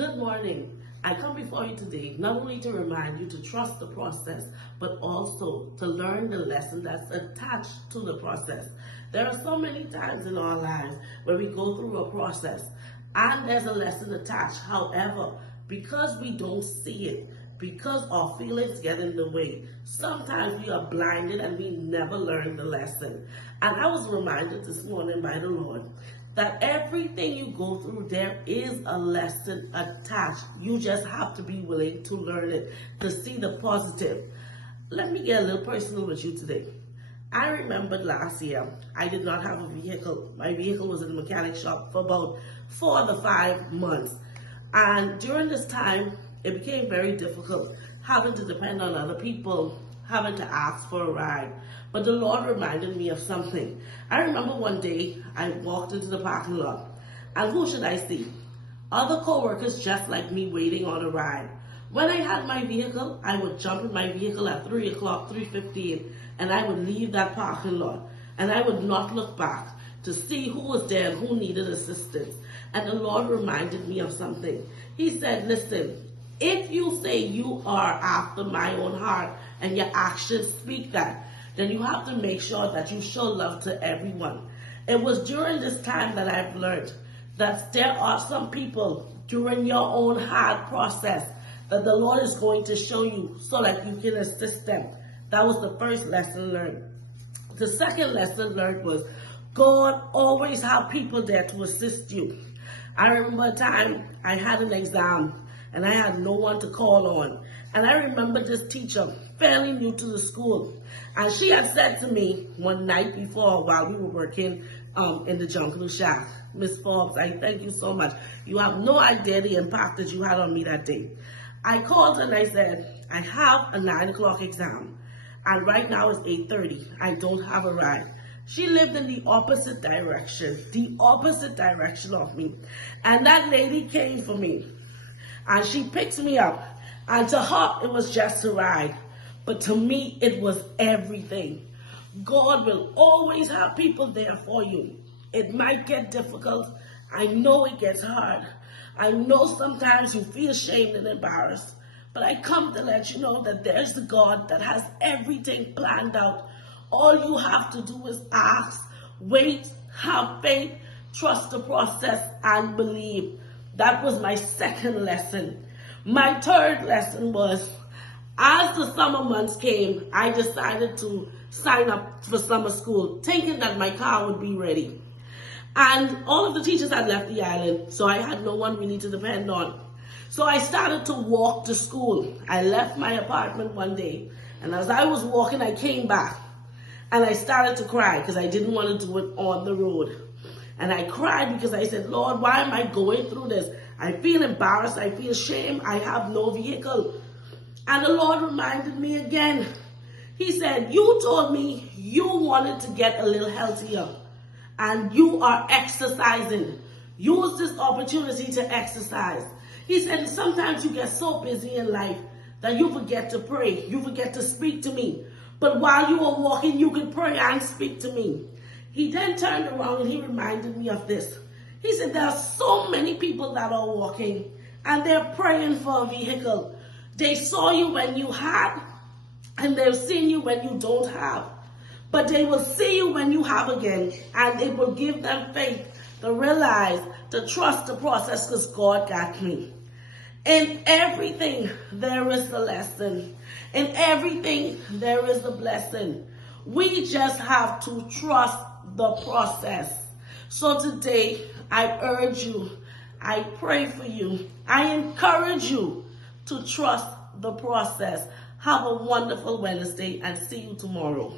Good morning. I come before you today not only to remind you to trust the process, but also to learn the lesson that's attached to the process. There are so many times in our lives where we go through a process and there's a lesson attached. However, because we don't see it, because our feelings get in the way, sometimes we are blinded and we never learn the lesson. And I was reminded this morning by the Lord that everything you go through, there is a lesson attached. You just have to be willing to learn it, to see the positive. Let me get a little personal with you today. I remembered last year, I did not have a vehicle. My vehicle was in the mechanic shop for about 4 to 5 months. And during this time, it became very difficult, having to depend on other people, having to ask for a ride. But the Lord reminded me of something. I remember one day I walked into the parking lot, and who should I see? Other co-workers just like me waiting on a ride. When I had my vehicle, I would jump in my vehicle at 3 o'clock, 3:15, and I would leave that parking lot, and I would not look back to see who was there and who needed assistance. And the Lord reminded me of something. He said, listen, if you say you are after my own heart and your actions speak that, then you have to make sure that you show love to everyone. It was during this time that I've learned that there are some people during your own hard process that the Lord is going to show you so that you can assist them. That was the first lesson learned. The second lesson learned was God always have people there to assist you. I remember a time I had an exam and I had no one to call on. And I remember this teacher, fairly new to the school, and she had said to me one night before while we were working in the Jungle Shack, Miss Forbes, I thank you so much. You have no idea the impact that you had on me that day. I called and I said, I have a 9 o'clock exam, and right now it's 8:30. I don't have a ride. She lived in the opposite direction of me. And that lady came for me. And she picked me up. And to her, it was just a ride. But to me, it was everything. God will always have people there for you. It might get difficult. I know it gets hard. I know sometimes you feel ashamed and embarrassed. But I come to let you know that there's the God that has everything planned out. All you have to do is ask, wait, have faith, trust the process, and believe. That was my second lesson. My third lesson was, as the summer months came, I decided to sign up for summer school, thinking that my car would be ready. And all of the teachers had left the island, so I had no one really to depend on. So I started to walk to school. I left my apartment one day, and as I was walking, I came back. And I started to cry because I didn't want to do it on the road. And I cried because I said, Lord, why am I going through this? I feel embarrassed. I feel shame. I have no vehicle. And the Lord reminded me again. He said, you told me you wanted to get a little healthier. And you are exercising. Use this opportunity to exercise. He said, sometimes you get so busy in life that you forget to pray. You forget to speak to me. But while you were walking, you could pray and speak to me. He then turned around and he reminded me of this. He said, there are so many people that are walking and they're praying for a vehicle. They saw you when you had, and they've seen you when you don't have. But they will see you when you have again, and it will give them faith to realize, to trust the process, because God got me. In everything, there is a lesson. In everything, there is a blessing. We just have to trust the process. So today, I urge you, I pray for you, I encourage you to trust the process. Have a wonderful Wednesday and see you tomorrow.